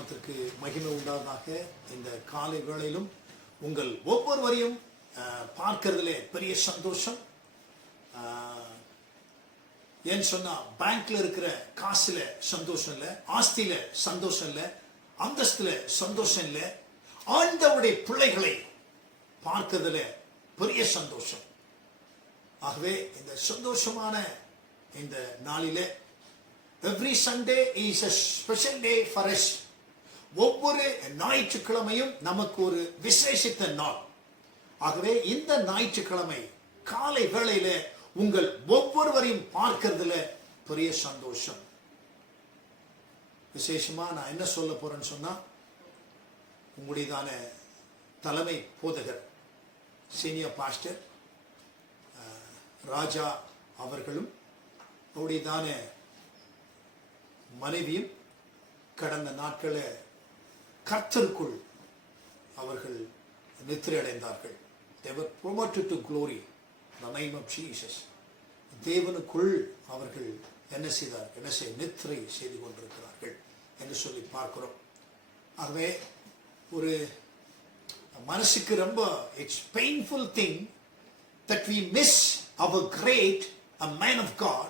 நாமத்திற்கு மகிமை உண்டாவதாக. இந்த காலை வேளையிலும் உங்கள் ஒவ்வொருவரையும் பார்க்கறதுல பெரிய சந்தோஷம். ஏன்னு சொன்னா பேங்க்ல இருக்கிற காசுல சந்தோஷம் இல்லை, ஆஸ்தியில சந்தோஷம் இல்லை, அந்தஸ்துல சந்தோஷம் இல்லை. ஆண்டவருடைய பிள்ளைகளை பார்க்கறதுல பெரிய சந்தோஷம். ஆகவே இந்த சந்தோஷமான இந்த நாளிலே every Sunday is a special day for us. ஒவ்வொரு ஞாயிற்றுக்கிழமையும் நமக்கு ஒரு விசேஷித்த நாள். ஆகவே இந்த ஞாயிற்றுக்கிழமை காலை வேளையில உங்கள் ஒவ்வொருவரையும் பார்க்கிறதுல பெரிய சந்தோஷம். விசேஷமா நான் என்ன சொல்ல போறேன்னு சொன்னா, உங்களுடையதான தலைமை போதகர் சீனியர் பாஸ்டர் ராஜா அவர்களும் அவருடையதான மனைவியும் கடந்த நாட்களில் கர்த்தருக்குள் அவர்கள் நித்திரை அடைந்தார்கள். They were promoted to glory in the name of Jesus. தேவனுக்குள் அவர்கள் என்ன செய்தார்கள், நித்திரை செய்து கொண்டிருக்கிறார்கள் என்று சொல்லி பார்க்கிறோம். ஆகவே ஒரு மனசுக்கு ரொம்ப it's painful thing that we miss our great a man of God,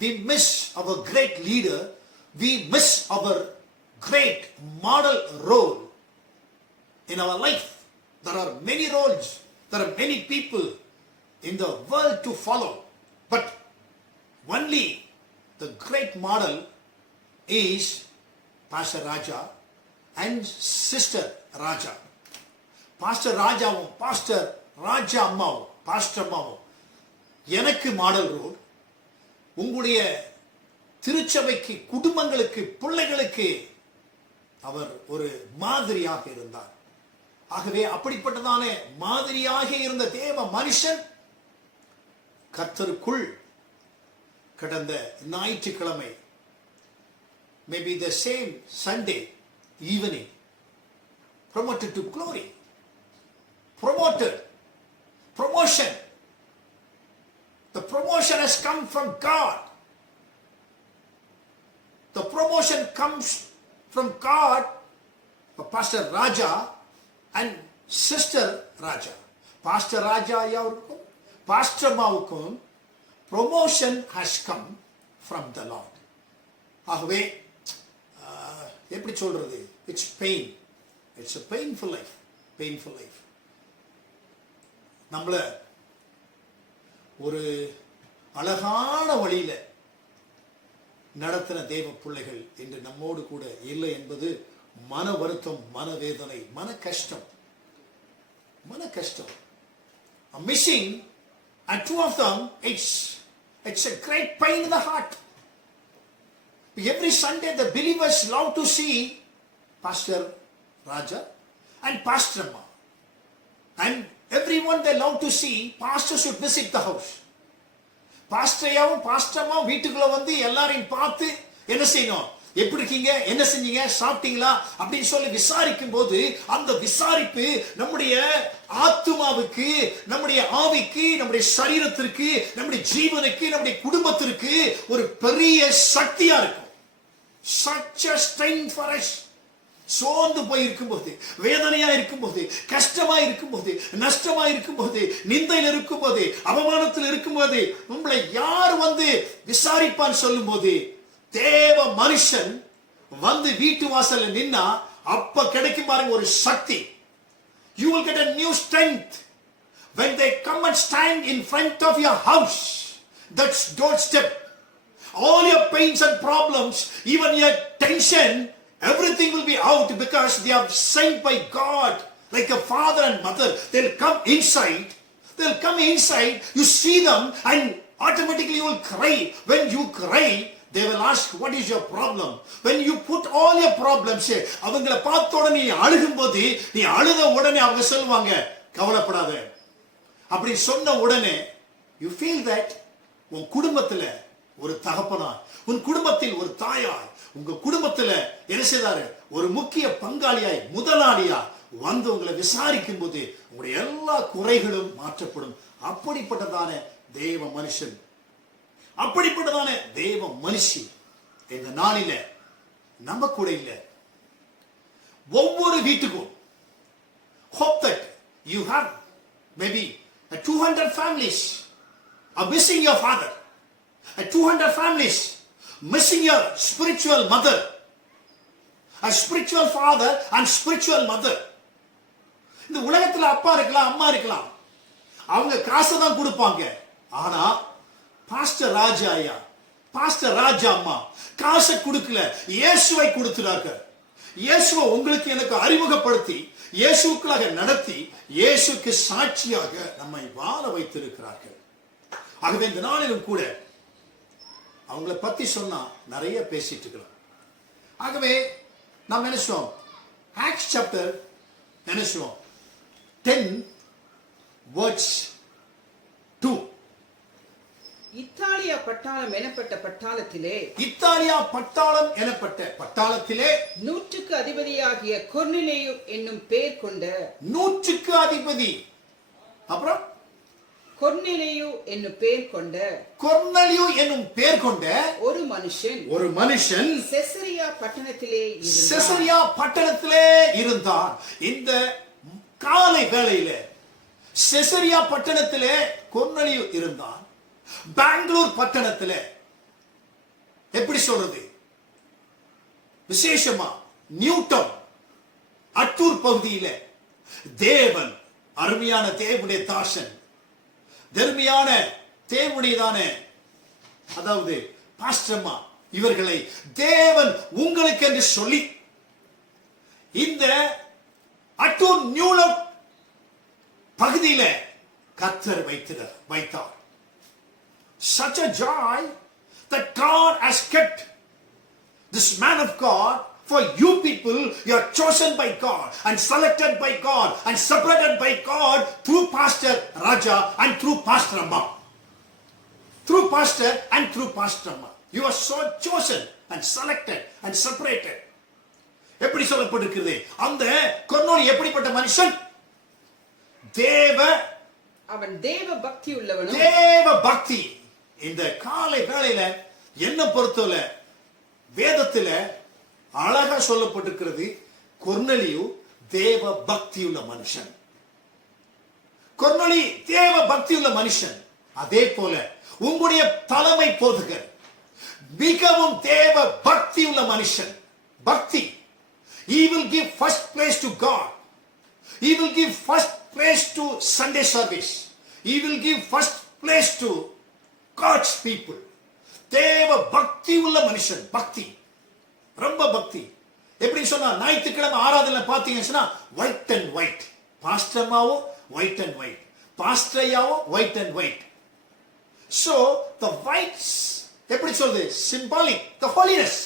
we miss our great leader, we miss our great model role in our life. There are many roles, there are many people in the world to follow, but only the great model is Pastor Raja and Sister Raja. Pastor Rajaவும் Pastor Raja அம்மாவும் pastor அம்மாவும் எனக்கு model role. உங்களுடைய திருச்சபைக்கு, குடும்பங்களுக்கு, பிள்ளைகளுக்கு அவர் ஒரு மாதிரியாக இருந்தார். ஆகவே அப்படிப்பட்டதான மாதிரியாக இருந்த தேவ மனுஷன் கர்த்தருக்குள் கடந்த ஞாயிற்றுக்கிழமை, maybe the same Sunday evening, promoted to glory, promotion. The promotion has come from God. The promotion comes from God for Pastor Raja and Sister Raja. Pastor Raja yavukum Pastor Maukum promotion has come from the Lord. ஆகவே எப்படி சொல்றது, it's pain. It's a painful life. நம்மள ஒரு அழகான வழியில நடத்தின தேவ பிள்ளைகள் இன்று நம்மோடு கூட இல்லை என்பது மன வருத்தம், மனவேதனை, மன கஷ்டம். Missing and two of them, it's a great pain in the heart. Every Sunday the believers love to see Pastor Raja and Pastor Amma, and everyone they love to see pastor should visit the house. பாஸ்டரையாவும் பாஸ்டர்மா வீட்டுக்குள்ள வந்து எல்லாரையும் பார்த்து என்ன செய்யணும், எப்படி இருக்கீங்க, என்ன செஞ்சீங்க, சாப்பிட்டீங்களா அப்படின்னு சொல்லி விசாரிக்கும் போது அந்த விசாரிப்பு நம்முடைய ஆத்துமாவுக்கு, நம்முடைய ஆவிக்கு, நம்முடைய சரீரத்திற்கு, நம்முடைய ஜீவனுக்கு, நம்முடைய குடும்பத்திற்கு ஒரு பெரிய சக்தியா இருக்கும். Such a strength for us. சோர்ந்து போய் இருக்கும்போது, வேதனையா இருக்கும்போது, கஷ்டமா இருக்கும்போது, நஷ்டமா இருக்கும்போது, நிந்தையில் இருக்கும்போது, அவமானத்தில் இருக்கும்போது உங்களை யார் வந்து விசாரிப்பான்னு சொல்லும் போது தேவ மனுஷன் வந்து வீட்டு வாசல்ல நின்னா அப்ப கிடைக்கும் பாருங்க ஒரு சக்தி. You will get a new strength when they come and stand in front of your house. That's doorstep. All your pains and problems, even your tension, everything will be out because they are sent by God like a father and mother. They'll come inside. You see them and automatically you will cry. When you cry, they will ask, what is your problem? When you put all your problems, அவங்களை பார்த்த உடனே நீ அழுகும்போது, நீ அழுத உடனே அவங்க சொல்லுவாங்க கவலைப்படாத. அப்படி சொன்ன உடனே you feel that உன் குடும்பத்துல ஒரு தகப்பனாய், உன் குடும்பத்தில் ஒரு தாயாய், உங்க குடும்பத்துல என்ன செய்தாரு ஒரு முக்கிய பங்காளியாய், முதலாளியா வந்து உங்களை விசாரிக்கும் போது உங்களுடைய எல்லா குறைகளும் மாற்றப்படும். அப்படிப்பட்டதான தேவ மனுஷன், அப்படிப்பட்டதான தேவ மனுஷி இந்த நாளில நம்ம கூட இல்ல. ஒவ்வொரு வீட்டுக்கும் hope that you have maybe 200 families are missing your father, 200 families missing your spiritual mother, a spiritual father and spiritual mother. இந்த உலகத்துல அப்பா இருக்கலாம், அம்மா இருக்கலாம், அவங்க காசை தான் கொடுப்பாங்க. ஆனா பாஸ்டர் ராஜா ஐயா, பாஸ்டர் ராஜா அம்மா காசை கொடுக்கல, இயேசுவை கொடுக்கிறார்கள். இயேசுவை உங்களுக்கு எனக்கு அறிமுகப்படுத்தி இயேசுக்குள்ளாக நடத்தி இயேசுக்கு சாட்சியாக நம்மை வாழ வைத்திருக்கிறார்கள். ஆகவே இந்த நாளிலும் கூட அவங்கள பத்தி சொன்னா நிறைய பேசிட்டு இருக்கலாம். ஆகவே நாம் என்ன சொல்றோம், ஆக்ட்ஸ் சாப்டர் என்ன சொல்றோம் 10 verse 2. இத்தாலியா பட்டாளம் எனப்பட்ட பட்டாளத்திலே, இத்தாலியா பட்டாளம் எனப்பட்ட பட்டாளத்திலே 100க்கு அதிபதியாகிய கொர்நேலியு என்னும் பெயர் கொண்ட, 100க்கு அதிபதி, அப்புறம் கொர்நேலியு என்னும் பெயர் கொண்ட கொர்நேலியு என்னும் பெயர் கொண்ட ஒரு மனுஷன் செசரியா பட்டணத்திலே இருந்தான். செசரியா பட்டணத்திலே இருந்தான். இந்த காலை வேளையிலே செசரியா பட்டணத்திலே கொர்நேலியு இருந்தான். பெங்களூர் பட்டணத்திலே எப்படி சொல்றது, விசேஷமா நியூட்டன் அட்டூர் பகுதியில தேவன், அருமையான தேவனுடைய தாசன், தர்மியான தேவனுடையதான, அதாவது பாஸ்டர்மா இவர்களை தேவன் உங்களுக்கு என்று சொல்லி இந்த அட்டூர் நியூலம் பகுதியில கர்த்தர் வைத்தார். Such a joy that God has kept this man of God for you people. You are chosen by God and selected by God and separated by God through Pastor Raja and through Pastor Amma. Through Pastor and through Pastor Amma. You are so chosen and selected and separated. எப்படி சொல்லப்பட்டிருக்கிறது, அந்த கொர்நேலியு எப்படிப்பட்ட மனுஷன், அவன் தேவ பக்தி உள்ளவனும். தேவ பக்தி. இந்த காலை வேளையில என்ன பொறுத்தவரை வேதத்துல அழகா சொல்லப்பட்டிருக்கிறது, கொர்நேலியு தேவ பக்தி உள்ள மனுஷன். கொர்நேலியு தேவ பக்தி உள்ள மனுஷன். அதே போல உங்களுடைய தலைமை போதகர் மிகவும் தேவ பக்தி உள்ள மனுஷன். பக்தி. He will give first place to God. He will give first place to Sunday service. He will give first place to God's people. தேவ பக்தி உள்ள மனுஷன். பக்தி, ரொம்ப பக்தி. எப்படி சொன்னா, ஞாயிற்றுக்கிழமை ஆராதனை பார்த்தீங்கன்னா ஒயிட் அண்ட் ஒயிட், பாஸ்டர்மாவும் ஒயிட் அண்ட் ஒயிட், பாஸ்டரையாவும் white and white. So the whites எப்படி சொல்றது, symbolic the holiness.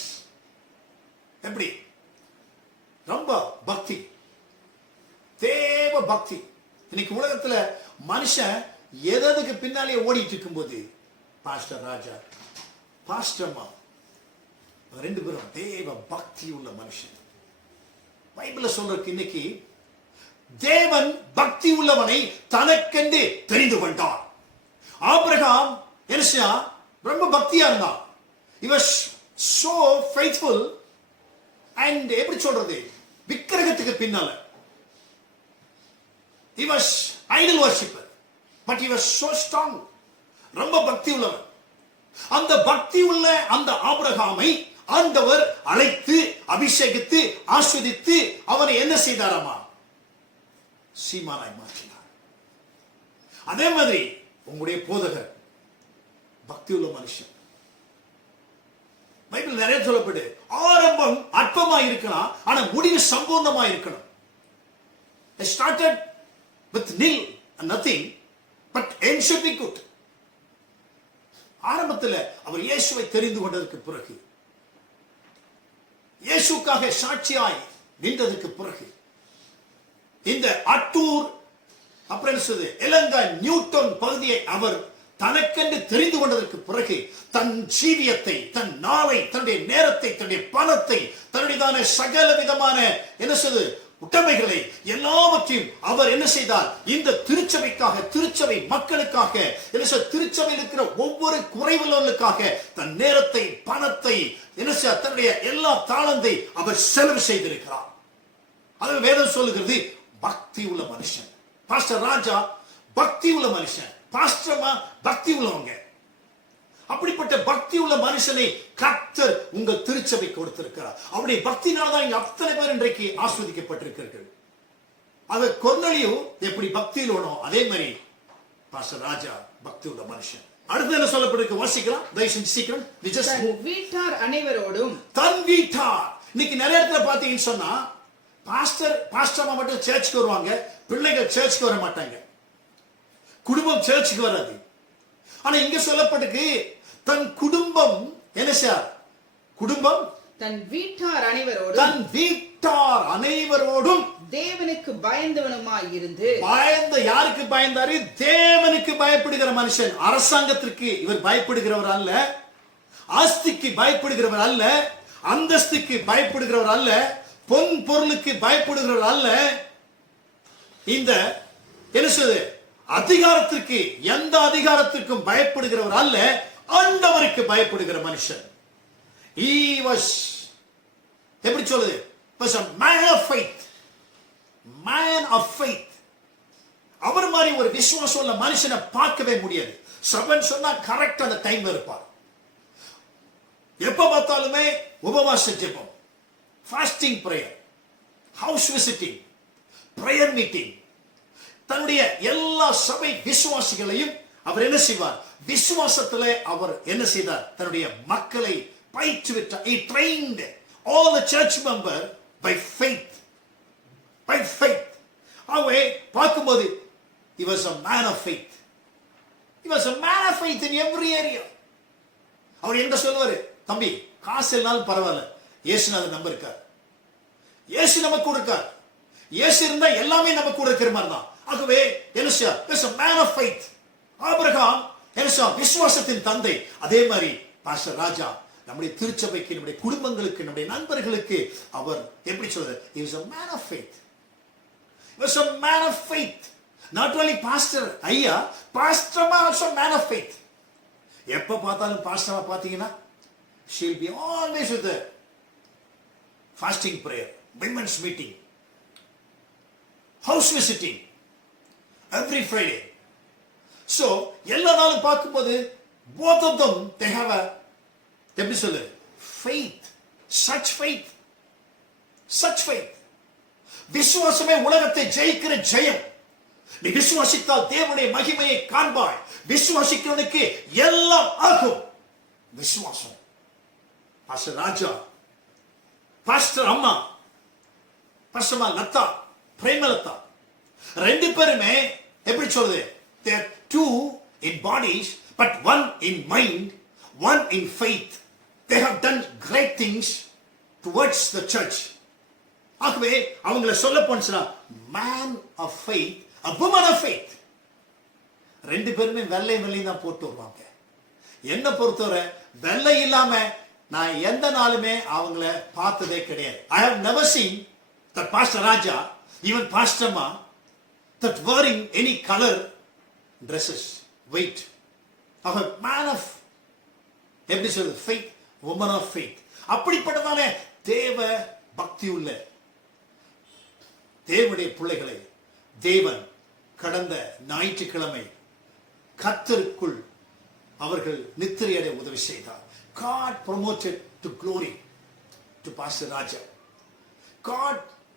எப்படி ரொம்ப பக்தி, தேவ பக்தி. இன்னைக்கு உலகத்துல மனுஷன் எதற்கு பின்னாலே ஓடிட்டு இருக்கும்போது பாஸ்டர் ராஜா, பாஸ்டர்மா ரெண்டு பேரும் தேவ பக்தி உள்ள மனுஷன். பைபிள்ல சொல்றதுக்கு இன்னைக்கு தேவன் பக்தி உள்ளவனை தனக்கென்று தெரிந்து கொண்டார். ஆபிரகாம் என்ன ரொம்ப பக்தியா இருந்தான். He was so faithful and எப்படி சொல்றது, விக்கிரகத்துக்கு பின்னால he was idol worshipper but he was so strong. ரொம்ப பக்தி உள்ளவன். அந்த பக்தி உள்ள அந்த ஆபிரகாமை ஆண்டவர் அழைத்து அபிஷேகித்து ஆஸ்வதித்து அவனை என்ன செய்தாராமா, சீமானாய் மாற்றினார். அதே மாதிரி உங்களுடைய போதகர் பக்தி உள்ள மனுஷன். பைபிள் நிறைய சொல்லப்படு, ஆரம்பம் அற்பமா இருக்கலாம், ஆனா முடிவு சம்பூர்ணமா இருக்கணும். It started with nil and nothing, but end should be good. ஆரம்பத்தில் அவர் இயேசுவை தெரிந்து கொண்டதற்கு பிறகு, இயேசுக்காக சாட்சியாய் நின்றதற்கு பிறகு, இந்த அட்டூர் அப்புறம் என்ன சொல்றது, இலங்கை நியூட்டன் பகுதியை அவர் தனக்கென்று தெரிந்து கொண்டதற்கு பிறகு தன் ஜீவியத்தை, தன் நாளை, தன்னுடைய நேரத்தை, தன்னுடைய பணத்தை, தன்னுடைய சகல விதமான என்ன சொல்றது உடைமைகளை எல்லாவற்றையும் அவர் என்ன செய்தார், இந்த திருச்சபைக்காக, திருச்சபை மக்களுக்காக, என்ன சொல்ற திருச்சபையில் இருக்கிற ஒவ்வொரு குறைவுள்ளவர்களுக்காக தன் நேரத்தை, பணத்தை, என்ன செய்ய தன்னுடைய எல்லா தாளந்தை அவர் செலவு செய்திருக்கிறார். அது வேதம் சொல்லுகிறது பக்தி உள்ள மனுஷன். பாஸ்டர் ராஜா பக்தி உள்ள மனுஷன், பாஸ்டர்மா பக்தி உள்ளவங்க. அப்படிப்பட்ட பக்தி உள்ள மனுஷனை கர்த்தர் உங்கள் திருச்சபை கொடுத்திருக்கிறார். அவருடைய பக்தினால்தான் இங்க அத்தனை பேர் இன்றைக்கு ஆஸ்வதிக்கப்பட்டிருக்கிறார்கள். அவர் கொர்நேலியு எப்படி பக்தியில் உள்ளோம், அதே மாதிரி பாஸ்டர் ராஜா பக்தி உள்ள மனுஷன். அடுத்து என்ன சொல்லப்பட்டிருக்கு வாசிக்கலாம், தயவுசெய்து சீக்கிரம். தன் வீட்டார் அனைவரோடும். தன் வீட்டார். இன்னைக்கு நிறைய இடத்துல பாத்தீங்கன்னு சொன்னா பாஸ்டர்மா மட்டும் சர்ச்சுக்கு வருவாங்க, பிள்ளைகள் சர்ச்சுக்கு வர மாட்டாங்க, குடும்பம் சர்ச்சுக்கு வராது. ஆனா இங்க சொல்லப்பட்டிருக்கு தன் குடும்பம் என்ன சார், குடும்பம் தன் வீட்டார் அனைவரோடும், தன் வீட்டார் அனைவரோடும் தேவனுக்கு பயந்தவனுமாய் இருந்து. பயந்த யாருக்கு பயந்தாரு? தேவனுக்கு பயப்படுகிற மனுஷன். அரசாங்கத்திற்கு இவர் பயப்படுகிறவர் அல்ல, ஆஸ்திக்கு பயப்படுகிறவர் அல்ல, அந்தஸ்துக்கு பயப்படுகிறவர் அல்ல, பொன் பொருளுக்கு பயப்படுகிறவர் அல்ல, இந்த என்ன சொல்றது அதிகாரத்திற்கு எந்த அதிகாரத்திற்கும் பயப்படுகிறவர் அல்ல, ஆண்டவருக்கு பயப்படுகிற மனுஷன். He was எப்படி சொல்லுது, was a man of faith. Man of faith. அவர் மாதிரி ஒரு விசுவாசம் உள்ள மனுஷனை பார்க்கவே முடியாது. சபன் சொன்னா கரெக்ட் அந்த டைம்ல இருப்பார். எப்ப பார்த்தாலுமே உபவாச ஜெபம், fasting prayer, house visiting, prayer meeting. தன்னுடைய எல்லா சபை விசுவாசிகளையும் அவர் என்ன செய்வார், விசுவாசத்திலே அவர் என்ன செய்தார், தன்னுடைய மக்களை பயிற்றுவித்தார். He trained all the church members by faith. By faith. ஆகவே பார்க்கும்போது he was a man of faith. He was a man of faith in every area. அவர் என்ன சொல்லுவாரு, தம்பி காசு இல்லைனாலும் பரவாயில்ல, இயேசுநாதர் நம்ம இருக்கார், இயேசு நமக்கு கூட இருக்கார், இயேசு இருந்தா எல்லாமே நம்ம கூட இருக்கிற மாதிரி தான். ஆகவே Elisha was a man of faith. Abraham Elisha விசுவாசத்தின் தந்தை. அதே மாதிரி பாஸ்டர் ராஜா நம்முடைய திருச்சபைக்கு, நம்முடைய குடும்பங்களுக்கு, நம்முடைய நண்பர்களுக்கு அவர் எப்படி சொல்றாரு, he was a man of faith. He was a man of faith. Not only pastor ஐயா, pastor also man of faith. எப்ப பார்த்தாலும் பாஸ்டரா பாத்தீங்கன்னா she'll be always with the fasting prayer, women's meeting, house visiting every Friday. So எல்லா நாளும் பார்க்கும்போது both of them they have a எப்படி சொல்ல faith, such faith, such faith. விசுவாசமே உலகத்தை ஜெயிக்கிற ஜெயம். நீ விசுவாசித்தால் தேவனுடைய மகிமையை காண்பாய். விசுவாசிக்கிறவனுக்கு எல்லாம் ஆகும். விசுவாசம். பாஸ்டர் ராஜா, பாஸ்டர் அம்மா, பாஸ்டர் லதா, பிரேமலதா ரெண்டு பேருமே எப்படி சொல்றது, they are two in bodies but one in mind, one in faith. They have done great things towards the church. ஆகவே அவங்கள சொல்ல போனா man of faith, a woman of faith. ரெண்டு பேருமே வெள்ளை வெள்ளை தான் போட்டு வருவாங்க. என்ன பொறுத்தவரை வெள்ளை இல்லாம நான் எந்த நாளுமே அவங்கள பார்த்ததே கிடையாது. I have never seen that Pastor Raja, even Pastor Ma, that wearing any color dresses, weight. Of a man of எப்படி சொல்றது, faith, woman of faith. அப்படிப்பட்டதான தேவ பக்தி உள்ள தேவனுடைய பிள்ளைகளை தேவன் கடந்த ஞாயிற்றுக்கிழமை கர்த்தருக்குள் அவர்கள் நித்திரையடைய உதவி செய்தார். God promoted to glory to Pastor Raja. God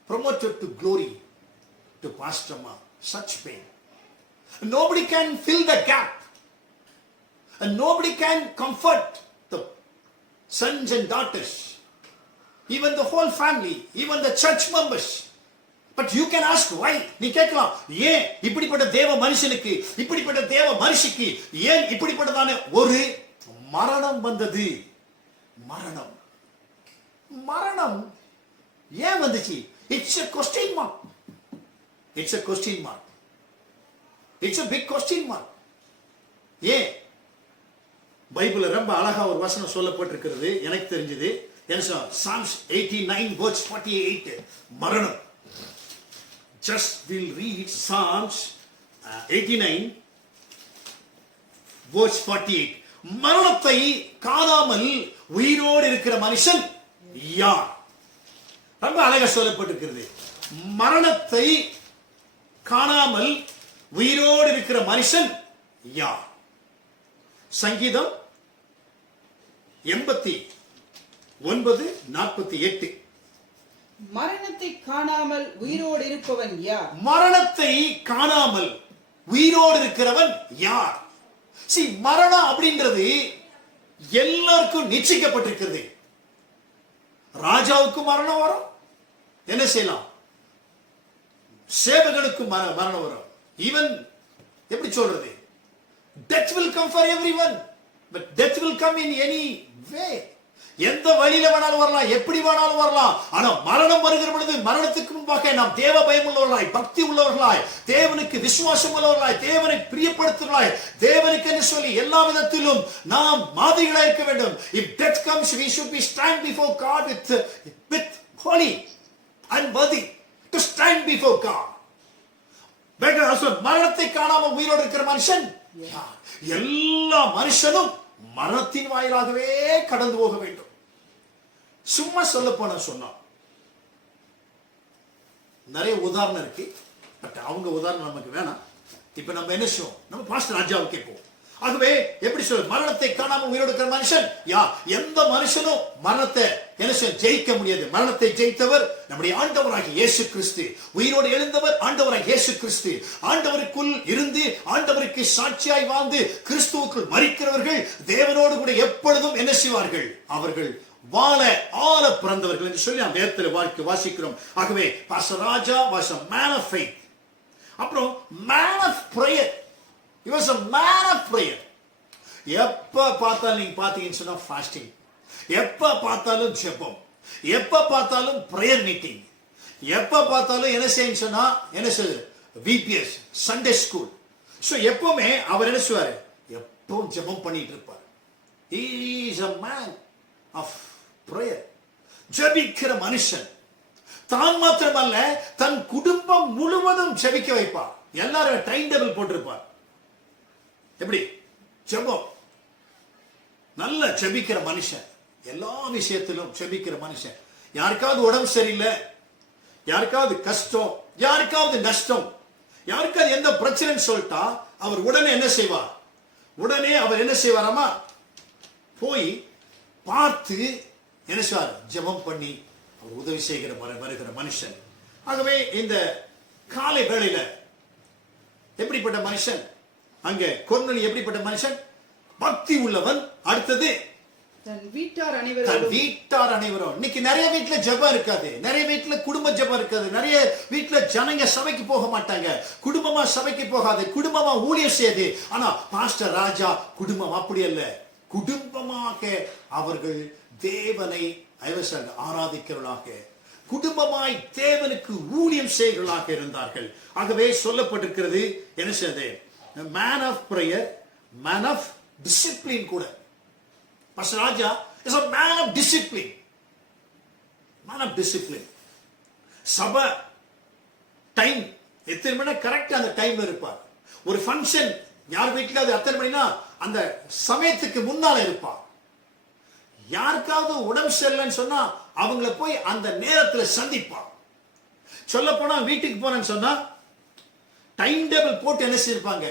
promoted to glory to Pastor Ma. Such pain. Nobody can fill the gap. And nobody can comfort the sons and daughters. Even the whole family. Even the church members. But you can ask why. நீ கேட்கலாம், ஏன் இப்படிப்பட்ட தேவ மனுஷனுக்கு, இப்படிப்பட்ட தேவ மனுஷிக்கு ஏன் இப்படிப்பட்டதான ஒரு மரணம் வந்தது? மரணம் மரணம் ஏன் வந்துச்சு? It's a question mark. It's a question mark. It's a big question mark. ஏன்? பைபிள்ல ரொம்ப அழகா ஒரு வசனம் சொல்லப்பட்டிருக்கிறது, எனக்கு தெரிஞ்சது. என்ன Psalms 89 verse 48, மரணம். Just we'll read Psalms 89 verse 48. மரணத்தை காணாமல் உயிரோடு இருக்கிற மனுஷன் யார்? ரொம்ப அழகா சொல்லப்பட்டிருக்கிறது. மரணத்தை காணாமல் உயிரோடு இருக்கிற மனுஷன் யார்? சங்கீதம் 89:48. மரணத்தை காணாமல் உயிரோடு இருப்பவன் யார்? மரணத்தை காணாமல் உயிரோடு இருக்கிறவன் யார்? மரணம் அப்படின்றது எல்லாருக்கும் நிச்சயிக்கப்பட்டிருக்கிறது. ராஜாவுக்கு மரணம் வரும், என்ன செய்யலாம்? சேவகனுக்கு மரணம் வரும். ஈவன் எப்படி சொல்றது? Death will come for everyone, but death will come in any way. எந்த வழியில வேணாலும் வரலாம், எப்படி வேணாலும் வரலாம். ஆனா மரணம் வருகிற பொழுது மரணத்துக்கு முன்பாக நாம் தேவ பயம் உள்ளவர்களாய், பக்தி உள்ளவர்களாய், தேவனுக்கு விசுவாசம் உள்ளவர்களாய், தேவனை பிரியப்படுத்துவர்களாய், தேவனுக்கு என்று சொல்லி எல்லா விதத்திலும் நாம் மாதிரிகளாய் இருக்க வேண்டும். If death comes, we should be stand before God with holy and worthy to stand before God. மரணத்தை காணாமல் உயிரோடு இருக்கிற மனுஷன் யார்? எல்லா மனுஷனும் மரணத்தின் வாயிலாகவே கடந்து போக வேண்டும். சும்மா சொல்ல போன சொன்னா நிறைய உதாரணம் இருக்கு, பட் அவங்க உதாரணம் நமக்கு வேணாம். இப்ப நம்ம என்ன செய்வோம்? நம்ம பாஸ்டர் ராஜாவுக்கு கேட்போம். ஆகவே எப்படி சொல்ல, மரணத்தை காணாமல் உயிரோடு இருக்கிற மனுஷன் யார்? எந்த மனுஷனும் மரணத்தை என்ன செய்ய ஜெயிக்க முடியாது. மரணத்தை ஜெயித்தவர் நம்முடைய ஆண்டவராகிய இயேசு கிறிஸ்து. உயிரோடு எழுந்தவர் ஆண்டவராகிய இயேசு கிறிஸ்து. ஆண்டவருக்குள் இருந்து ஆண்டவருக்கு சாட்சியாய் வாழ்ந்து கிறிஸ்துவுக்குள் மரிக்கிறவர்கள் தேவனோடு கூட எப்பொழுதும் என்ன செய்வார்கள்? அவர்கள் வாழ ஆள பிறந்தவர்கள் என்று சொல்லி நாம் வேதத்தில் வாசிக்கிறோம். ஆகவே pastor Raja was a man of faith. அப்புறம் man of prayer. He was a man of prayer. எப்ப பார்த்தாலும் நீங்க பாத்தீங்கன்னு சொன்னா ஃபாஸ்டிங், எப்ப பார்த்தாலும் ஜெபம், எப்ப பார்த்தாலும் பிரேயர் மீட்டிங், எப்ப பார்த்தாலும் என்ன செய்ய சொன்னா என்ன செய்ய விபிஎஸ் சண்டே ஸ்கூல். சோ எப்பவுமே அவர் என்ன செய்வாரு? எப்பவும் ஜெபம் பண்ணிட்டு இருப்பார். He is a man of prayer. ஜெபிக்கிற மனுஷன். தான் மாத்திரமல்ல, தன் குடும்பம் முழுவதும் ஜெபிக்க வைப்பார். எல்லாரும் டைம் டேபிள் போட்டிருப்பார். எப்படி? ஜெபம். நல்ல ஜெபிக்கிற மனுஷன், எல்லா விஷயத்திலும் ஜெபிக்கிற மனுஷன். யாருக்காவது உடம்பு சரியில்லை, யாருக்காவது கஷ்டம், யாருக்காவது நஷ்டம், யாருக்காவது எந்த பிரச்சனைன்னு சொல்லிட்டா அவர் உடனே என்ன செய்வார்? உடனே அவர் என்ன செய்வாராமா? போய் பார்த்து என்ன செய்வார்? ஜெபம் பண்ணி அவர் உதவி செய்கிற வருகிற மனுஷன். ஆகவே இந்த காலை வேளையில எப்படிப்பட்ட மனுஷன்? அங்கே கொர்நேலியு எப்படிப்பட்ட மனுஷன்? பக்தி உள்ளவன். அடுத்தது தன் வீட்டார் அனைவரும். இன்னைக்கு நிறைய வீட்டுல ஜெபம் இருக்காது, நிறைய வீட்டுல குடும்ப ஜெபம் இருக்காது, நிறைய வீட்டுல ஜனங்க சபைக்கு போக மாட்டாங்க, குடும்பமா சபைக்கு போகாது, குடும்பமா ஊழியம் செய்யுது. ஆனா பாஸ்டர் ராஜா குடும்பம் அப்படி அல்ல. குடும்பமாக அவர்கள் தேவனை ஆராதிக்கிறவர்களாக, குடும்பமாய் தேவனுக்கு ஊழியம் செய்கிறவர்களாக இருந்தார்கள். ஆகவே சொல்லப்பட்டிருக்கிறது என்ன செய்தது? Man of prayer, man of discipline கூட. Pastor Raja is a man of discipline. Man of discipline. சபை டைம் எத்தனை மணி கரெக்டா அந்த டைம்ல இருப்பார். ஒரு ஃபங்க்ஷன் யார் வீட்டில் அது அத்தனை மணினா அந்த சமயத்துக்கு முன்னால இருப்பார். யாருக்காவது உடம்பு சரியில்லைன்னு சொன்னா அவங்கள போய் அந்த நேரத்தில் சந்திப்பார். சொல்ல போனா வீட்டுக்கு போனேன்னு சொன்னா டைம் டேபிள் போட்டு என்ன செய்யிருப்பாங்க?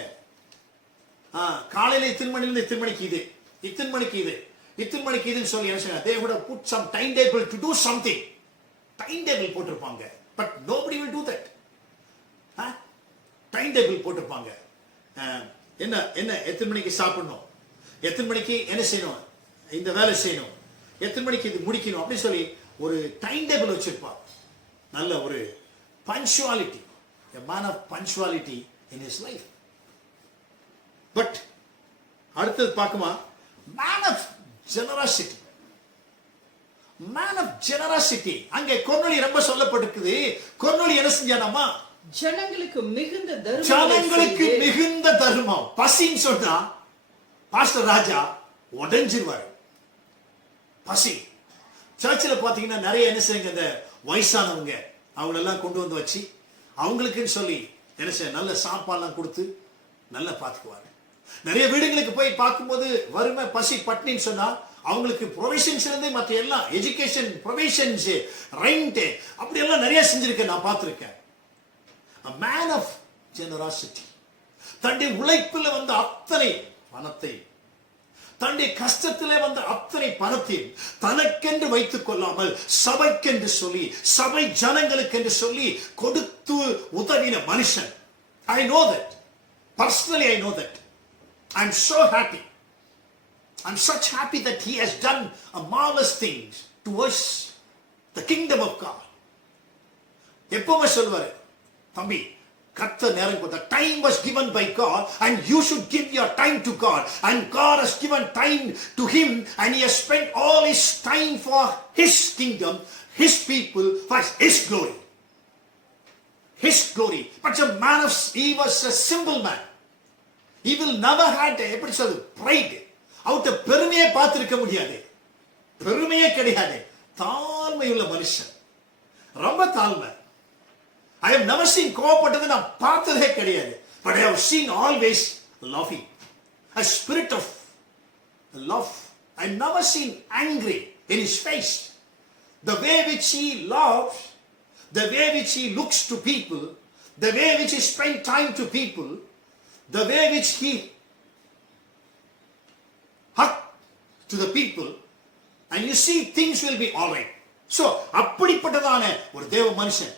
காலையில இத்தனை மணிலிருந்து இத்தனை மணிக்கு இது, இத்தனை மணிக்கு இது, இத்தனை மணிக்கு இதுன்னு சொல்லி என்ன செய்ய? they would have put some timetable to do something. Timetable போட்டிருப்பாங்க. But nobody will do that. Timetable போட்டிருப்பாங்க. என்ன என்ன எத்தனை மணிக்கு சாப்பிடணும், எத்தனை மணிக்கு என்ன செய்யணும், இந்த வேலை செய்யணும், எத்தனை மணிக்கு இது முடிக்கணும் அப்படி சொல்லி ஒரு டைம் டேபிள் வச்சிருப்பார். நல்ல ஒரு punctuality, a man of punctuality in his life. But அடுத்தது பார்க்குமா? man of generosity. man of generosity. அங்கே கொர்நேலியு ரொம்ப சொல்லப்பட்டிருக்குது. கொர்நேலியு என்ன செஞ்சானாமா? ஜனங்களுக்கு மிகுந்த தர்மம். பசின்னு சொன்னா பாஸ்டர் ராஜா உடைஞ்சிருவாரு. பசி. சர்ச்சில் பார்த்தீங்கன்னா நிறைய என்ன செய்யுங்க, இந்த வயசானவங்க அவங்களெல்லாம் கொண்டு வந்து வச்சு அவங்களுக்குன்னு சொல்லி என்ன செய்ய நல்ல சாப்பாடுலாம் கொடுத்து நல்லா பார்த்துக்குவாரு. நிறைய வீடுகளுக்கு போய் பார்க்கும்போது வறுமை பசி பட்டினின்னு சொன்னா அவங்களுக்கு ப்ரொவிஷன்ஸ் இருந்து மற்ற எல்லாம் எஜுகேஷன் ப்ரொவிஷன்ஸ் ரெண்ட் அப்படி எல்லாம் நிறைய செஞ்சிருக்கேன், நான் பார்த்திருக்கேன். a man of generosity. தன்னுடைய உழைப்பில் வந்த அத்தனை பணத்தை, தன்னுடைய கஷ்டத்திலே வந்த அத்தனை பணத்தையும் தனக்கென்று வைத்துக் கொள்ளாமல் சபைக்கென்று சொல்லி, சபை ஜனங்களுக்கு என்று சொல்லி கொடுத்து உதவின மனுஷன். I know that. Personally I know that. I'm so happy. I'm such happy that he has done a marvelous things towards the kingdom of God. எப்பவுமே சொல்வாரு, தம்பி கர்த்தர் நேரம் கொடுத்த, time was given by God and you should give your time to God, and God has given time to him and he has spent all his time for his kingdom, his people, for his glory. His glory. But a man of, he was a simple man. He will never had எப்படி சொல்றது pride. அவர்கிட்ட பெருமையை பார்த்திருக்க முடியாது, பெருமையே கிடையாது. தாழ்மையுள்ள மனுஷன், ரொம்ப தாழ்மை. I have never seen கோபப்பட்டது நான் பார்த்ததே கிடையாது. But I have seen always laughing, a spirit of love. I have never seen angry in his face. The way which he loves, the way which he looks to people, the way which he spends time to people, the way which he hug to the people, and you see things will be all right. So அப்படிப்பட்டதான ஒரு தேவ மனுஷன்.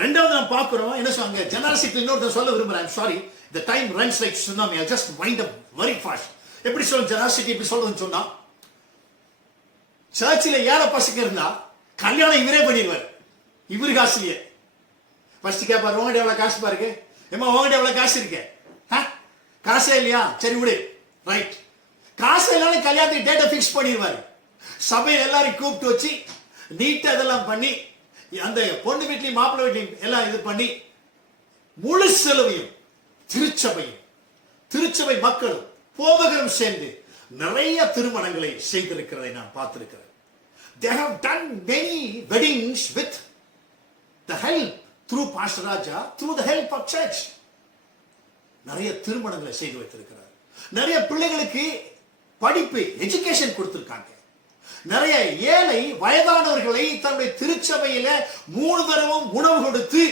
ரெண்டாவது நாம் பார்க்கிறோம், என்ன சொல்றாங்க, generosity. இன்னொரு சொல்ல விரும்புறேன், I'm sorry, the time runs like tsunami. I'll just wind up very fast. எப்படி சொல்ற ஜெனரசிட்டி எப்படி சொல்றதுன்னு சொன்னா, சர்ச்சில் ஏழை பசங்க இருந்தா கல்யாணம் இவரே பண்ணிடுவார், இவரு காசுலயே. ஃபர்ஸ்ட் கேட்பாரு, உங்ககிட்ட எவ்வளவு காசு பாருங்க, ஏமா உங்ககிட்ட எவ்வளவு காசு இருக்கு, காசே இல்லையா, சரி விடு, ரைட். காசு இல்லைன்னு கல்யாணத்துக்கு டேட்டை ஃபிக்ஸ் பண்ணிடுவாரு. சபையில் எல்லாரும் கூப்பிட்டு வச்சு நீட்டா இதெல்லாம் பண்ணி, அந்த பொண்ணு வீட்லையும் மாப்பிள்ளை வீட்லையும் எல்லாம் இது பண்ணி முழு செலவையும் திருச்சபை மக்களும் போதகரும் சேர்ந்து நிறைய திருமணங்களை செய்திருக்கிறதை நான் பார்த்திருக்கிறேன். They have done many weddings with the help through Pastor Raja, through the help of church. நிறைய திருமணங்களை செய்து வைத்திருக்கிறார். நிறைய பிள்ளைகளுக்கு படிப்பு எஜுகேஷன் கொடுத்திருக்காங்க. நிறைய ஏழை வயதானவர்களை தன்னுடைய திருச்சபையில 3 தடவும் உணவு கொடுத்து,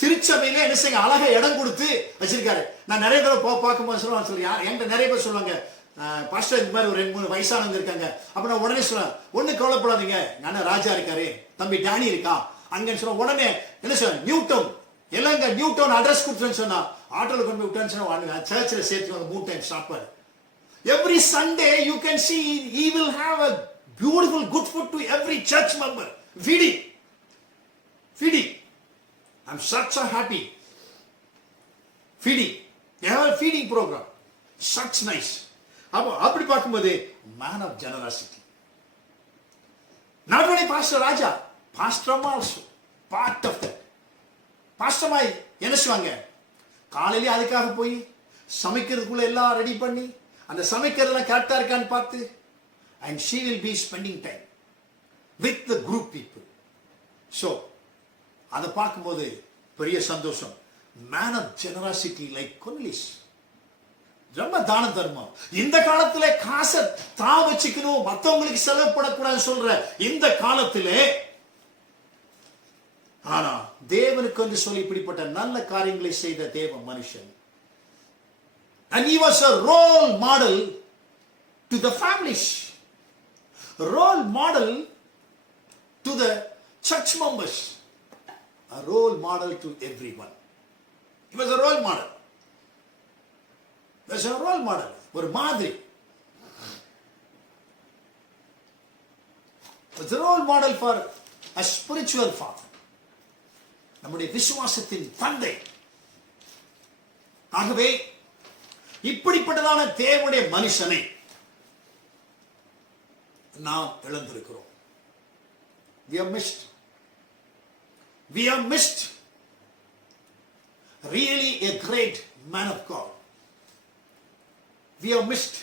திருச்சபையில என்ன செய்ய அழகா இடம் கொடுத்து வச்சிருக்காரு. நான் நிறைய தடவை பார்க்கும்போது சொல்லுவாங்க, என்கிட்ட நிறைய பேர் சொல்லுவாங்க, பாஸ்டர் இந்த மாதிரி ஒரு 2-3 வயசானவங்க இருக்காங்க. அப்ப நான் உடனே சொல்லுவேன், ஒண்ணு கவலைப்படாதீங்க, அண்ணன் ராஜா இருக்காரு, தம்பி டேனி இருக்கா அங்கன்னு சொல்ல, உடனே என்ன சொல்ல, நியூட்டன் எல்லாம் நியூட்டன் அட்ரஸ் கொடுத்துன்னு சொன்னா, ஆட்டோல கொண்டு போய் விட்டான்னு சொன்னா சர்ச்சில் சேர்த்துவாங்க, 3 டைம் சாப்பாடு. Every Sunday you can see he will have a beautiful good food to every church member. Feeding. I'm such a happy. Feeding. They have a feeding program. Such nice. அப்படி பார்க்கும்போது man of generosity. Not only Pastor Raja, Pastor Amma also part of that. Pastor Mai என்ன செய்வாங்க, காலையிலே அதுக்காக போய் சமைக்கிறதுக்குள்ள எல்லாம் ready பண்ணி, அந்த சமைக்கிறதெல்லாம் கரெக்டா இருக்கான்னு பார்த்து, and she will be spending time with the group people. So அதை பார்க்கும்போது பெரிய சந்தோஷம். Man of generosity like Cornelius. ரொம்ப தான தர்மம். இந்த காலத்திலே காசை தான் வச்சுக்கணும், மற்றவங்களுக்கு செலவுப்படக்கூடாது சொல்ற இந்த காலத்திலே, ஆனா தேவனுக்கு என்று சொல்லி இப்படிப்பட்ட நல்ல காரியங்களை செய்த தேவ மனுஷன். And he was a role model to the families, role model to the church members, a role model to everyone. He was a role model. He was a role model, ஒரு மாதிரி. He was a role model for a spiritual father, நம்முடைய விசுவாசத்தின் தந்தை. ஆகவே இப்படிப்பட்டதான தேவனுடைய மனுஷனை நாம் இழந்திருக்கிறோம். We have missed really a great man of God. We have missed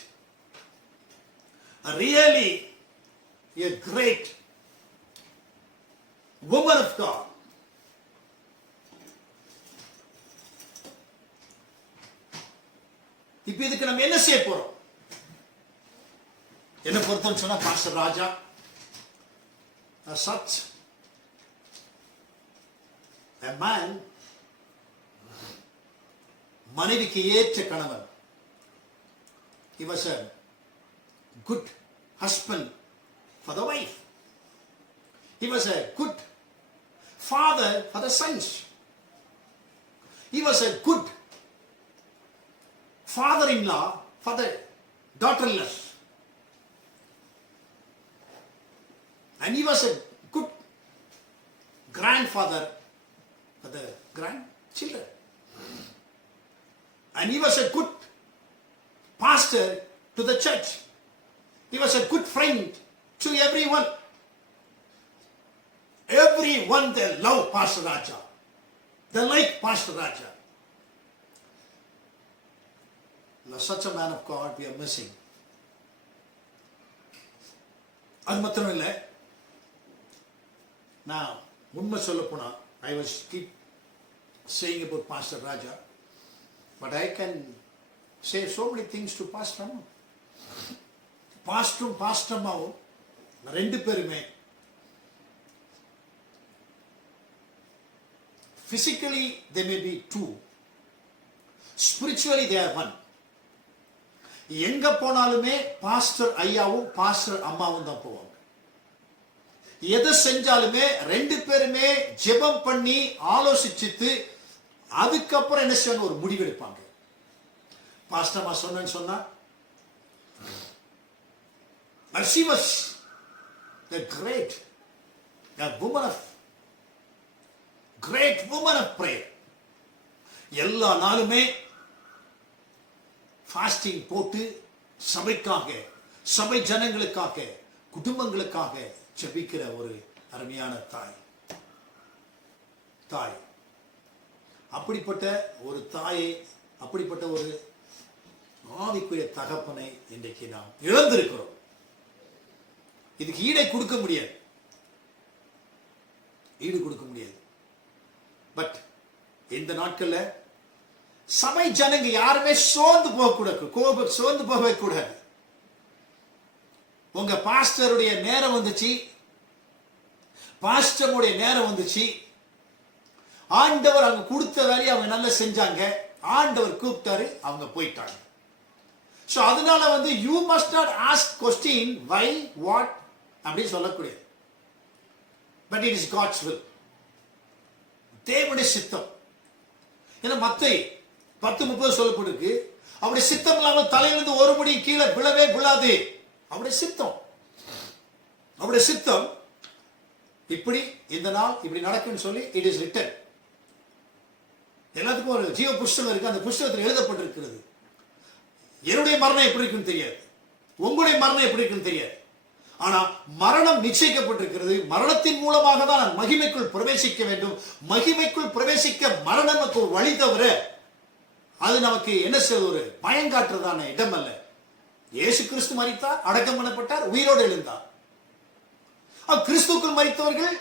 really a great woman of God. இப்ப இதுக்கு நம்ம என்ன செய்ய போறோம்? என்னை பொறுத்தவரை சொன்னா pastor Raja such a man, மனைவிக்கு ஏற்ற கணவன். He was a good husband for the wife. He was a good father for the sons. He was a good father-in-law for the daughter-in-laws. And he was a good grandfather for the grandchildren. And he was a good pastor to the church. He was a good friend to everyone. Everyone they love Pastor Raja. They like Pastor Raja. Now, such a man of God we are missing. அது மாத்திரம் இல்லை, நான் உண்மை சொல்ல போனா I was keep saying about Pastor Raja, but I can say so many things to Pastor Amma. பாஸ்டரும் pastor அம்மாவும் ரெண்டு பேருமே physically they may be two, spiritually they are one. எங்க போனாலுமே பாஸ்டர் ஐயாவும் பாஸ்டர் அம்மாவும் தான் போவாங்க. எதை செஞ்சாலுமே ரெண்டு பேருமே ஜெபம் பண்ணி ஆலோசிச்சுட்டு அதுக்கப்புறம் என்ன செய்வாங்க, ஒரு முடிவெடுப்பாங்க. பாஸ்டர் அம்மா சொன்னேன்னு சொன்னா, she was a great woman of prayer. எல்லா நாளுமே ஃபாஸ்டிங் போட்டு சபைக்காக, சபை ஜனங்களுக்காக, குடும்பங்களுக்காக ஜெபிக்கிற ஒரு அருமையான தாய். அப்படிப்பட்ட ஒரு தாயை, அப்படிப்பட்ட ஒரு ஆவிக்குரிய தகப்பனை இன்றைக்கு நாம் இழந்திருக்கிறோம். இதுக்கு ஈடு கொடுக்க முடியாது. பட் இந்த நாட்கள்ல சபை ஜனங்க யாருமே சோர்ந்து போகவே கூடாது. உங்க பாஸ்டருடைய நேரம் வந்துச்சு, பாஸ்டருடைய நேரம் வந்துச்சு. ஆண்டவர் அவங்க கொடுத்த வேலையை அவங்க நல்லா செஞ்சாங்க, ஆண்டவர் கூப்பிட்டாரு, அவங்க போயிட்டாங்க. சோ அதனால you must not ask question why, what அப்படின்னு சொல்லக்கூடாது. But it is God's will, தேவனுடைய சித்தம். ஏன்னா மத்தேயு 10:30 சொல்லப்பட்டிருக்கு, அவருடைய சித்தம் இல்லாமல் தலையிலிருந்து ஒரு முடி கீழே விழவே விழாது. அவருடைய சித்தம் இப்படி இந்த நாள் இப்படி நடக்குன்னு சொல்லி இட் இஸ் ரிட்டன். எல்லாத்துக்கும் ஒரு ஜீவ புஸ்தகம் இருக்கு, அந்த புஸ்தகத்தில் எழுதப்பட்டிருக்கிறது. என்னுடைய மரணம் எப்படி இருக்குன்னு தெரியாது, உங்களுடைய மரணம் எப்படி இருக்குன்னு தெரியாது. ஆனா மரணம் நிச்சயிக்கப்பட்டிருக்கிறது. மரணத்தின் மூலமாக தான் நான் மகிமைக்குள் பிரவேசிக்க வேண்டும். மகிமைக்குள் பிரவேசிக்க மரணம் நமக்கு ஒரு வழி தவிர அது நமக்கு என்ன செய்வது, ஒரு பயங்காட்டுறதான இடம் அல்ல. இயேசு கிறிஸ்து மரித்தார், அடக்கம் பண்ணப்பட்டார், உயிரோடு எழுந்தார். கிறிஸ்துக்குள் மரித்தவர்கள்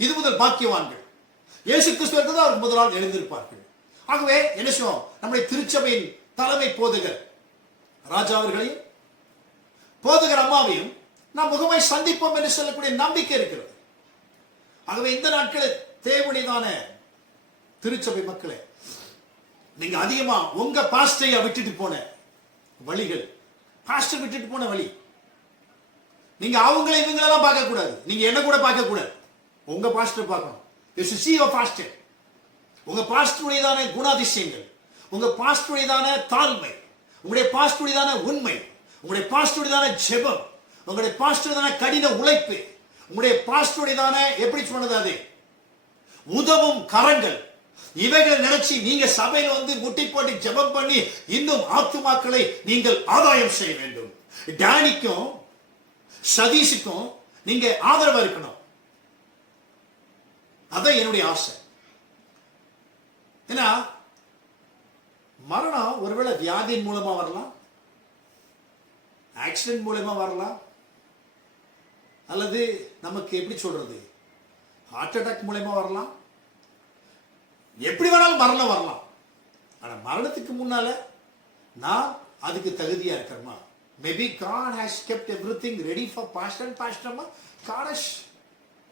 இது முதல் பாக்கியவான்கள். இயேசு கிறிஸ்து இருக்கிறது அவருக்கு முதல் நாள் எழுந்திருப்பார்கள். ஆகவே என்ன செய்வோம், நம்முடைய திருச்சபையின் தலைமை போதகர் ராஜா அவர்களையும் போதகர் அம்மாவையும் நாம் முகமை சந்திப்போம் என்று சொல்லக்கூடிய நம்பிக்கை இருக்கிறது. ஆகவே இந்த நாட்களில் தேவனிதான திருச்சபை மக்களே, நீங்க அதிகமா உங்க பாஸ்டரை விட்டுட்டு போன வழிகள், பாஸ்டர் விட்டுட்டு போன வழி, நீங்க அவங்களை இவங்களெல்லாம் பார்க்க கூடாது. நீங்க என்ன கூட பார்க்க கூடாது, உங்க பாஸ்டர் பார்க்கணும். You should see your pastor. உங்க பாஸ்டருடையதான குணாதிசயங்கள், உங்க பாஸ்டருடையதான தாழ்மை, உங்களுடைய பாஸ்டருடையதான உண்மை, உங்களுடைய பாஸ்டருடையதான ஜெபம், உங்களுடைய பாஸ்டருடையதான கடின உழைப்பு, உங்களுடைய பாஸ்டருடையதான எப்படி சொன்னது அது உதவும் கரங்கள், இவைகளை நினைச்சு நீங்க சபையில முட்டி போட்டு ஜெபம் பண்ணி இன்னும் ஆத்துமாக்களை நீங்கள் ஆதாயம் செய்ய வேண்டும். டேனிக்கும் சதீஷுக்கும் நீங்க ஆதரவா இருக்கணும். அதான் என்னுடைய ஆசை. ஏன்னா மரணம் ஒருவேளை வியாதியின் மூலமா வரலாம், ஆக்சிடென்ட் மூலமா வரலாம், அல்லது நமக்கு எப்படி சொல்றது ஹார்ட் அட்டாக் மூலமா வரலாம். எப்படி வேணாலும் மரணம் வரலாம். ஆனா மரணத்துக்கு முன்னால நான் அதுக்கு தகுதியா இருக்கிறேமா, Maybe God has kept everything ready for pastor and pastor amma. God has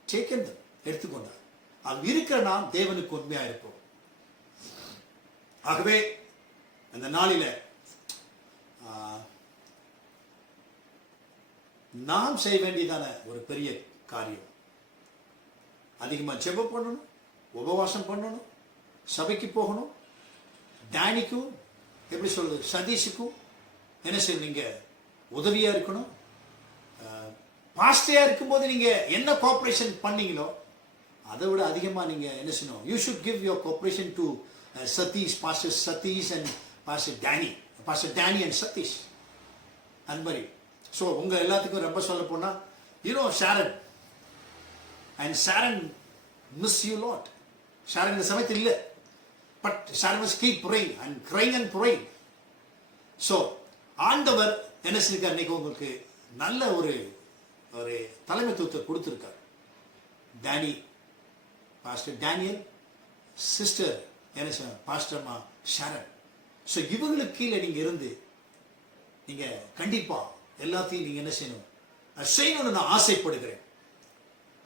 taken them. எடுத்துக்கொண்டார். அது இருக்கிற நாம் தேவனுக்கு உண்மையா இருப்போம். ஆகவே அந்த நாளில நாம் செய்ய வேண்டியதான ஒரு பெரிய காரியம், அதிகமா ஜெபம் பண்ணணும், உபவாசம் பண்ணணும், சபைக்கு போகணும். டேனிக்கும் எப்படி சொல்றது, சதீஷுக்கும் என்ன செய்யணும், நீங்க உதவியா இருக்கணும். பாஸ்டரா இருக்கும்போது நீங்க என்ன கோஆபரேஷன் பண்ணீங்களோ அதை விட அதிகமா நீங்க என்ன செய்யணும். You should give your cooperation to Satish, pastor Satish and pastor Danny and Satish அந்த மாதிரி. ஸோ உங்க எல்லாத்துக்கும் ரொம்ப சொல்ல போனா, you know Sharon and Sharon miss you lot. Sharon இந்த சமயத்தில் இல்லை, but Sharon must keep praying and crying and praying. So ஆண்டவர் என்ன செஞ்சிருக்கார், இன்னைக்கு உங்களுக்கு நல்ல ஒரு ஒரு தலைமைத்துவத்தை கொடுத்துருக்கார். டேனி, பாஸ்டர் டேனியல், சிஸ்டர் என்ன செய்ய பாஸ்டர்மா ஷாரன். ஸோ இவங்களுக்கு கீழே நீங்க இருந்து நீங்க கண்டிப்பா எல்லாத்தையும் நீங்க என்ன செய்யணும், செய்யணும்னு நான் ஆசைப்படுகிறேன்.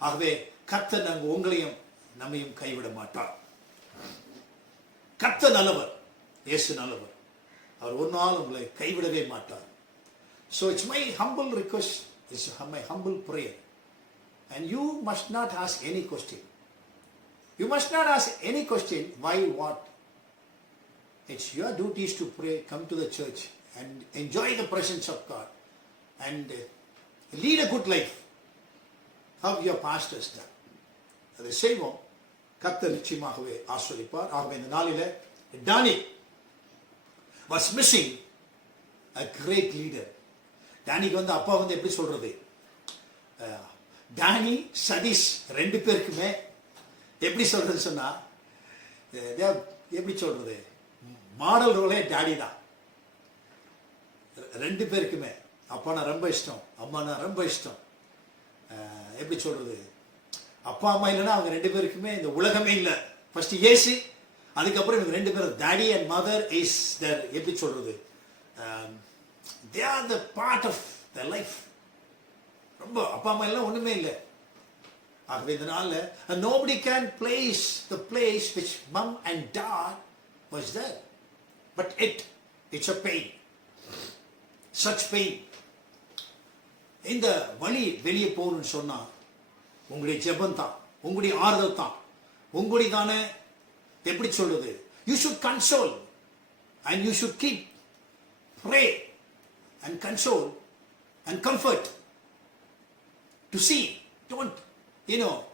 ஆகவே கர்த்தர் நாங்கள் உங்களையும் நம்மையும் கைவிட மாட்டார். கர்த்தர் நல்லவர், இயேசு நல்லவர், அவர் ஒரு நாள் உங்களை கைவிடவே மாட்டார். So it's my humble request, it's my humble prayer, and you must not ask any question. You must not ask any question, why, what. It's your duties to pray, come to the church and enjoy the presence of God and lead a good life. How your pastors done. அதை செய்வோம், கர்த்தர் நிச்சயமாகவே ஆசீர்வதிப்பார். ஆகவே இந்த நாளிலே Danny was missing a great leader. டானிக்கு வந்து அப்பா வந்து எப்படி சொல்றது, டானி சதீஷ் ரெண்டு பேருக்குமே எப்படி சொல்றது சொன்னா, எப்படி சொல்றது, மாடல் ரோலே டாடி தான். ரெண்டு பேருக்குமே அப்பானா ரொம்ப இஷ்டம், அம்மானா ரொம்ப இஷ்டம். எப்படி சொல்றது, அப்பா அம்மா இல்லைன்னா அவங்க ரெண்டு பேருக்குமே இந்த உலகமே இல்லை. ஃபர்ஸ்ட் இயேசு, அதுக்கப்புறம் இவங்க ரெண்டு பேரும் daddy and mother is there. எப்படி சொல்றது, they are the part of their life. ரொம்ப அப்பா அம்மா எல்லாம் ஒண்ணுமே இல்லை. ஆகவே இதனால nobody can place the place which mom and dad was there, but it's a pain, such pain. இந்த வழி வெளியே போகணும்னு சொன்னா உங்களுடைய ஜெபம் தான், உங்களுடைய ஆறுதல் தான், உங்களுடைய தானே எப்படி சொல்றது, you should console and you should keep pray and console and comfort to see. Don't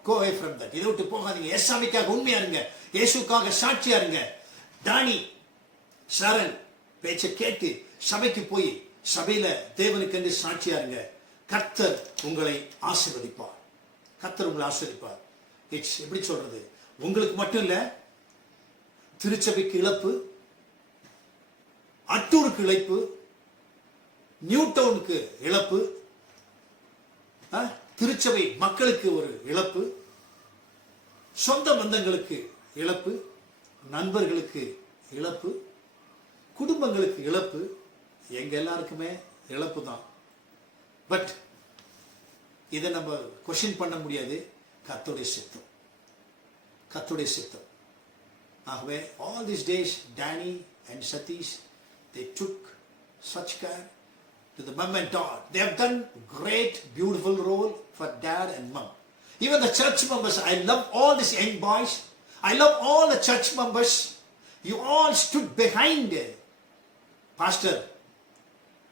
go away from that. இதை விட்டு போகாதீங்க. ஏசாமிக்காக உண்மையா இருங்க, இயேசுக்காக சாட்சியா இருங்க. டானி ஷாரன் பேச்சை கேட்டு சபைக்கு போய் சபையில தேவனுக்கு என்று சாட்சியா இருங்க. கர்த்தர் உங்களை ஆசீர்வதிப்பார், கர்த்தர் உங்களை ஆசீர்வதிப்பார். இட்ஸ் எப்படி சொல்றது, உங்களுக்கு மட்டும் இல்ல, திருச்சபைக்கு இழப்பு, அட்டூருக்கு இழப்பு, நியூ டவுனுக்கு இழப்பு, திருச்சபை மக்களுக்கு ஒரு இழப்பு, சொந்த பந்தங்களுக்கு இழப்பு, நண்பர்களுக்கு இழப்பு, குடும்பங்களுக்கு இழப்பு, எங்க எல்லாருக்குமே இழப்பு தான். பட் இதை நம்ம கொஸ்டின் பண்ண முடியாது, கர்த்தருடைய சித்தம், கர்த்தருடைய சித்தம். ஆகவே all these days Danny and Satish, they took such care to the mom and dad. They have done great beautiful role for dad and mom. Even the church members, I love all these young boys, I love all the church members. You all stood behind Pastor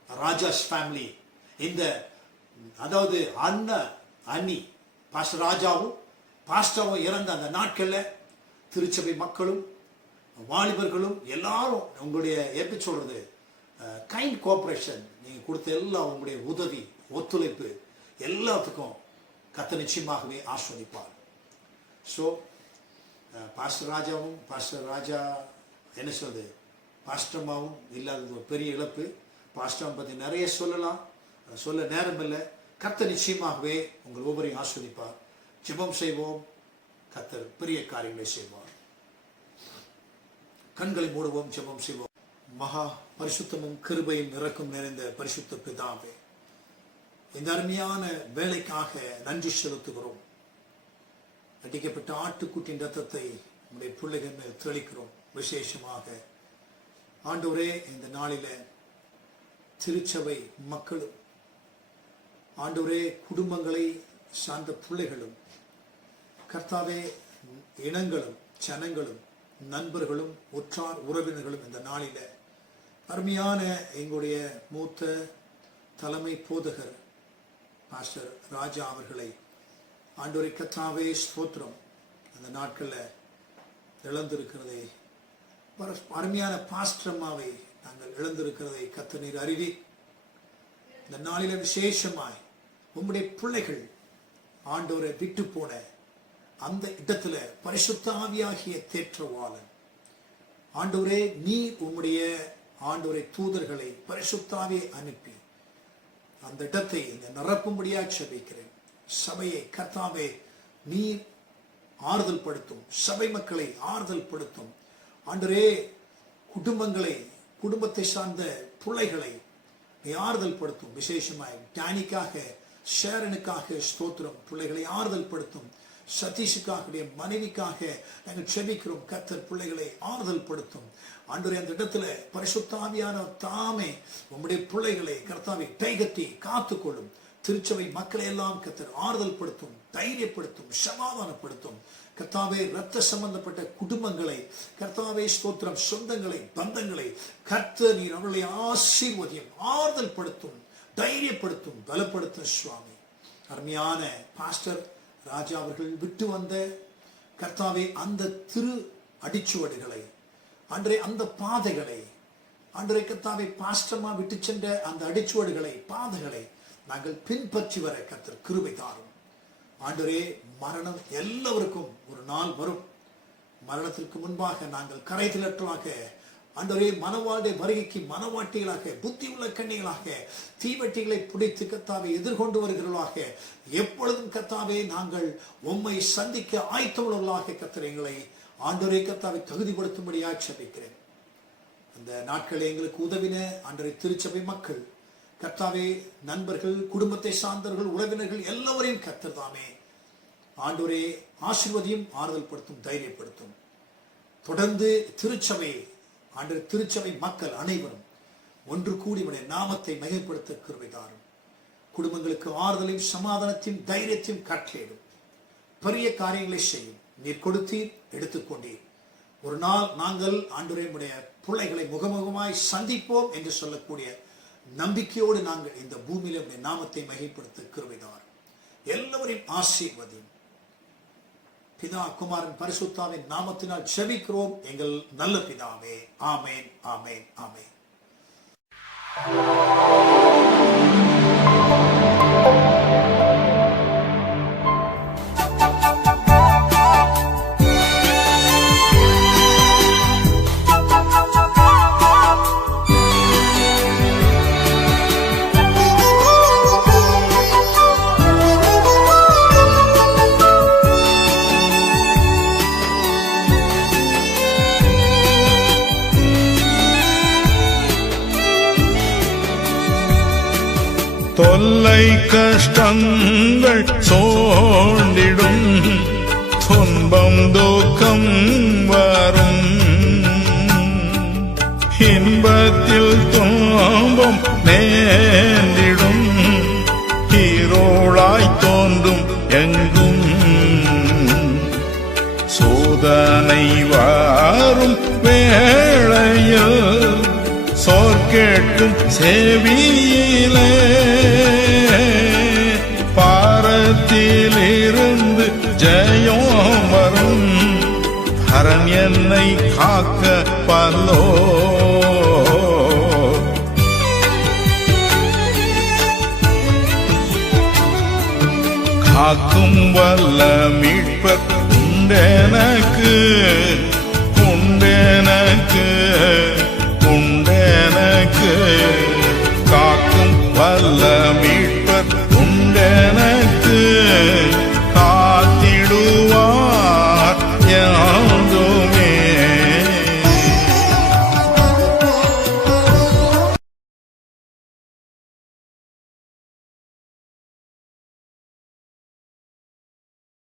Raja's family. இந்த அதாவது அண்ணி pastor ராஜாவும் பாஸ்டரும் இறந்த அந்த நாட்களில் திருச்சபை மக்களும் வாலிபர்களும் எல்லாரும் உங்களுடைய எப்படி சொல்றது கைண்ட் கோஆபரேஷன் நீங்க கொடுத்த எல்லா உங்களுடைய உதவி ஒத்துழைப்பு எல்லாத்துக்கும் கர்த்தர் நிச்சயமாகவே ஆசீர்வதிப்பார். ஸோ பாஸ்டர் ராஜா என்ன சொல்றது, பாஸ்டர்மாவும் இல்லாதது ஒரு பெரிய இழப்பு. பாஸ்டர் பற்றி நிறைய சொல்லலாம், சொல்ல நேரம் இல்லை. கர்த்தர் நிச்சயமாகவே உங்கள் ஒவ்வொருவரையும் ஆசீர்வதிப்பார். ஜெபம் செய்வோம், கர்த்தர் பெரிய காரியங்களை செய்வார். கண்களை மூடுவோம், ஜெபம் செய்வோம். மகா பரிசுத்தமும் கிருபையும் இறக்கும் நிறைந்த பரிசுத்த பிதாவே, இந்த அருமையான வேலைக்காக நன்றி செலுத்துகிறோம். அடிக்கப்பட்ட ஆட்டுக்குட்டின் ரத்தத்தை நம்முடைய பிள்ளைகள் மேல் தெளிக்கிறோம். விசேஷமாக ஆண்டவரே, இந்த நாளில திருச்சபை மக்களும் ஆண்டவரே குடும்பங்களை சார்ந்த பிள்ளைகளும் கர்த்தாவே இனங்களும் ஜனங்களும் நண்பர்களும் உற்றார் உறவினர்களும் இந்த நாளில அருமையான எங்களுடைய மூத்த தலைமை போதகர் பாஸ்டர் ராஜா அவர்களை ஆண்டவரே கர்த்தாவே ஸ்தோத்திரம், அந்த நாட்களில் இழந்திருக்கிறதை, அருமையான பாஸ்டர் அம்மாவை நாங்கள் இழந்திருக்கிறதை கர்த்தர் நீர் அறிவி, இந்த நாளில விசேஷமாய் உம்முடைய பிள்ளைகள் ஆண்டவரை விட்டு போன அந்த இடத்துல பரிசுத்த ஆவியாகிய தேற்றவாளன் ஆண்டவரே, நீர் உம்முடைய ஆண்டவரை தூதர்களை பரிசுத்தாவே அனுப்பி அந்த இடத்தை நிரப்பும்படியாக ஜெபிக்கிறேன். சபையை கர்த்தாவே நீர் ஆறுதல் படுத்தும், சபை மக்களை ஆறுதல் படுத்தும். ஆண்டவரே, குடும்பங்களை, குடும்பத்தை சார்ந்த பிள்ளைகளை நீ ஆறுதல் படுத்தும். விசேஷமாய் டானிக்காக, ஷேரனுக்காக ஸ்தோத்திரம், பிள்ளைகளை ஆறுதல் படுத்தும். சதீஷுக்காக, மனைவிக்காக நாங்கள் செபிக்கிறோம். கர்த்தர் பிள்ளைகளை ஆறுதல் படுத்தும். ஆண்டவரே, அந்த இடத்துல பரிசுத்த ஆவியான தாமே உம்முடைய பிள்ளைகளை கர்த்தாவை கைகட்டி காத்துக்கொள்ளும். திருச்சபை மக்களை எல்லாம் கர்த்தர் ஆறுதல் படுத்தும், தைரியப்படுத்தும், சமாதானப்படுத்தும். கர்த்தாவே, இரத்த சம்பந்தப்பட்ட குடும்பங்களை கர்த்தாவே ஸ்தோத்திரம், சொந்தங்களை, பந்தங்களை கர்த்தர் நீர் அவர்களை ஆசீர்வதியும், ஆறுதல் படுத்தும், தைரியப்படுத்தும், பலப்படுத்தும். சுவாமி, அருமையான பாஸ்டர் ராஜா அவர்கள் விட்டு வந்த கர்த்தாவே அந்த திரு அடிச்சுவடுகளை, அன்றே அந்த பாதைகளை, அன்றே கர்த்தாவே பாஸ்டர்மா விட்டு சென்ற அந்த அடிச்சுவடுகளை, பாதைகளை நாங்கள் பின்பற்றி வர கர்த்தர் கிருபை தாரும். ஆண்டவரே, மரணம் எல்லாருக்கும் ஒரு நாள் வரும். மரணத்திற்கு முன்பாக நாங்கள் கரைதிலற்றவாக ஆண்டவரே, மனவாளுடைய வருகைக்கு மனவாட்டிகளாக, புத்தி உள்ள கண்ணிகளாக, தீவட்டிகளை பிடித்து கர்த்தாவை எதிர்கொண்டு வருகிறவர்களாக, எப்பொழுதும் கர்த்தாவே நாங்கள் உம்மை சந்திக்க ஆயத்தமுள்ளவர்களாக கர்த்தர் எங்களை ஆண்டவரே கர்த்தாவை தகுதிப்படுத்தும்படியாக ஜெபிக்கிறேன். அந்த நாட்களில் எங்களுக்கு உதவின ஆண்டவரே திருச்சபை மக்கள் கர்த்தாவே, நண்பர்கள், குடும்பத்தை சார்ந்தவர்கள், உறவினர்கள் எல்லாவரையும் கர்த்தர் தாமே ஆண்டவரே ஆசீர்வதியும், ஆறுதல் படுத்தும், தைரியப்படுத்தும். தொடர்ந்து திருச்சபை ஆண்டவரே, திருச்சபை மக்கள் அனைவரும் ஒன்று கூடி உடைய நாமத்தை மிகைப்படுத்த கிருபை தாரும். குடும்பங்களுக்கு ஆறுதலையும் சமாதானத்தையும் தைரியத்தையும் கட்டளையிடும். பெரிய காரியங்களை செய்யும். நீர் கொடுத்தீர், எடுத்துக்கொண்டீர். ஒரு நாள் நாங்கள் ஆண்டவரே உடைய பிள்ளைகளை முகமுகமாய் சந்திப்போம் என்று சொல்லக்கூடிய நம்பிக்கையோடு நாங்கள் இந்த பூமியில உடைய நாமத்தை மிகைப்படுத்த கிருபை தாரும். எல்லாவரையும் ஆசீர்வதியும். பிதா, குமாரன், பரிசுத்தாவின் நாமத்தினால் ஜெபிக்கிறோம் எங்கள் நல்ல பிதாவே. ஆமேன், ஆமேன், ஆமேன். தொல்லை கஷ்டங்கள் சோண்டிடும், துன்பம் துக்கம் வரும், இன்பத்தில் துன்பம் நேர்ந்திடும், இருளாய் தோன்றும் எங்கும், சோதனை வாரும் வேளையில் சோர் கேட்கும் செவியிலே, பாரத்திலிருந்து ஜெயம் வரும், ஹரன் என்னை காக்க பல்லோ. காக்கும் வல்ல மீட்பர்